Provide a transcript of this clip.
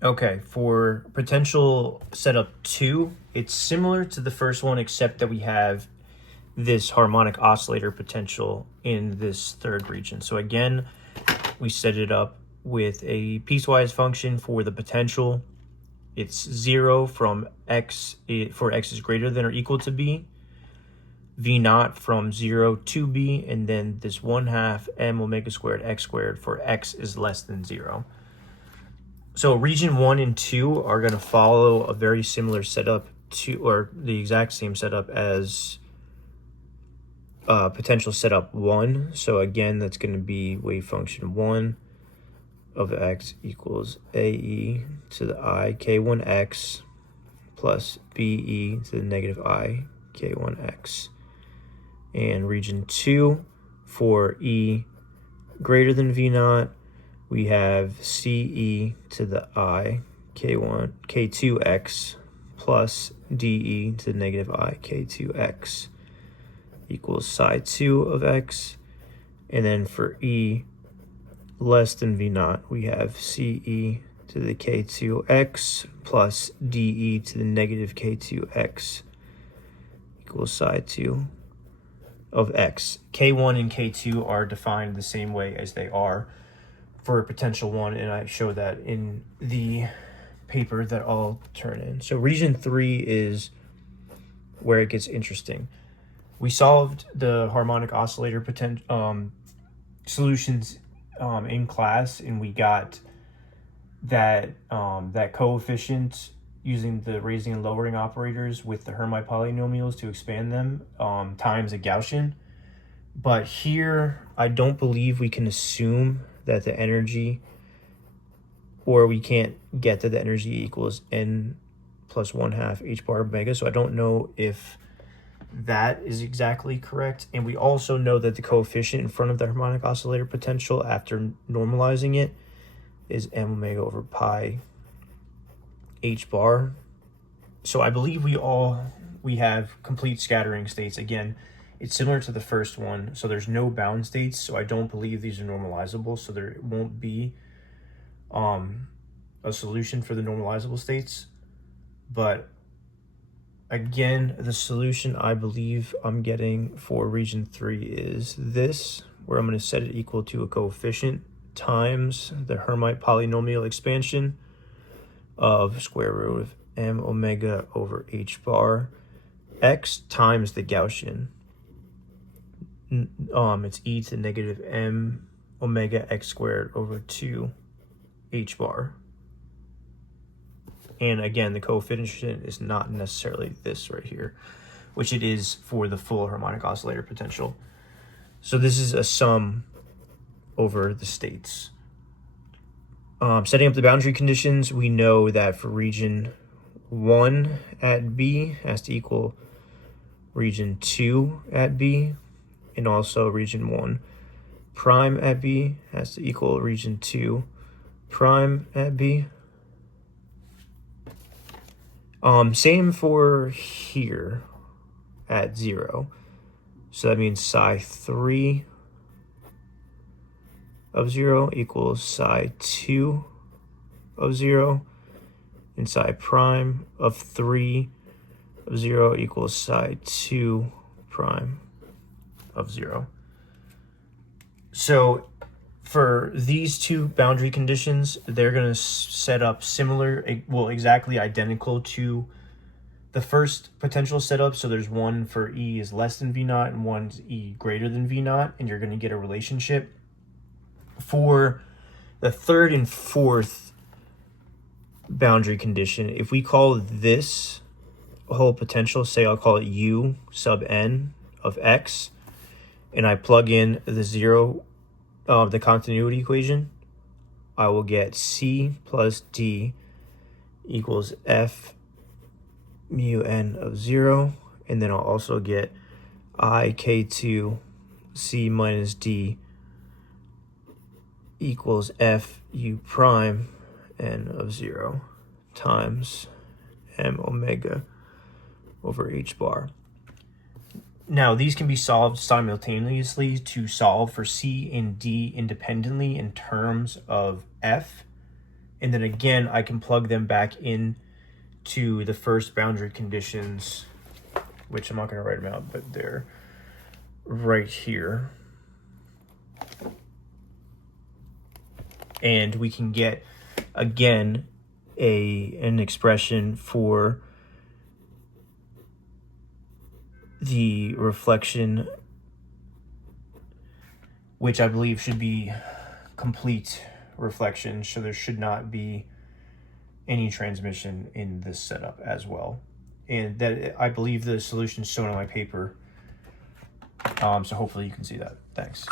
Okay, for potential setup 2, it's similar to the first one except that we have this harmonic oscillator potential in this third region. So again, we set it up with a piecewise function for the potential. It's 0 from x for x is greater than or equal to b, v naught from 0 to b, and then this 1/2 m omega squared x squared for x is less than 0. So region 1 and 2 are going to follow a very similar setup to, or the exact same setup as potential setup 1. So again, that's going to be wave function 1 of x equals ae to the I k1x plus be to the negative I k1x. And region 2, for e greater than v naught, we have ce to the I k2x plus de to the negative I k2x equals psi 2 of x. And then for e less than v naught, we have ce to the k2x plus de to the negative k2x equals psi 2 of x. K1 and K2 are defined the same way as they are for potential 1, and I show that in the paper that I'll turn in. So region 3 is where it gets interesting. We solved the harmonic oscillator solutions in class, and we got that that coefficient using the raising and lowering operators with the Hermite polynomials to expand them times a Gaussian. But here, I don't believe we can assume that the energy, or we can't get that the energy equals n plus 1/2 h bar omega. So I don't know if that is exactly correct. And we also know that the coefficient in front of the harmonic oscillator potential after normalizing it is m omega over pi h bar. So I believe we have complete scattering states. Again, it's similar to the first one, so there's no bound states, so I don't believe these are normalizable, so there won't be a solution for the normalizable states. But again, the solution I believe I'm getting for region 3 is this, where I'm going to set it equal to a coefficient times the Hermite polynomial expansion of square root of m omega over h bar x times the Gaussian. It's e to the negative m omega x squared over 2 h bar. And again, the coefficient is not necessarily this right here, which it is for the full harmonic oscillator potential. So this is a sum over the states. Setting up the boundary conditions, we know that for region 1 at B has to equal region 2 at B, and also region 1 prime at B has to equal region 2 prime at B. Same for here at 0. So that means psi 3 of 0 equals psi 2 of 0, and psi prime of 3 of 0 equals psi 2 prime of 0. So for these two boundary conditions, they're going to set up similar, well, exactly identical to the first potential setup. So there's one for E is less than V naught and one's E greater than V naught, and you're going to get a relationship. For the third and fourth boundary condition, if we call this whole potential, say I'll call it U sub n of x, and I plug in the 0 of the continuity equation, I will get C plus D equals F mu n of 0, and then I'll also get I k2 C minus D equals F u prime n of 0 times m omega over h bar. Now, these can be solved simultaneously to solve for C and D independently in terms of F. And then again, I can plug them back in to the first boundary conditions, which I'm not going to write them out, but they're right here. And we can get, again, an expression for the reflection, which I believe should be complete reflection, so there should not be any transmission in this setup as well. And that, I believe the solution is shown on my paper, so hopefully you can see that. Thanks.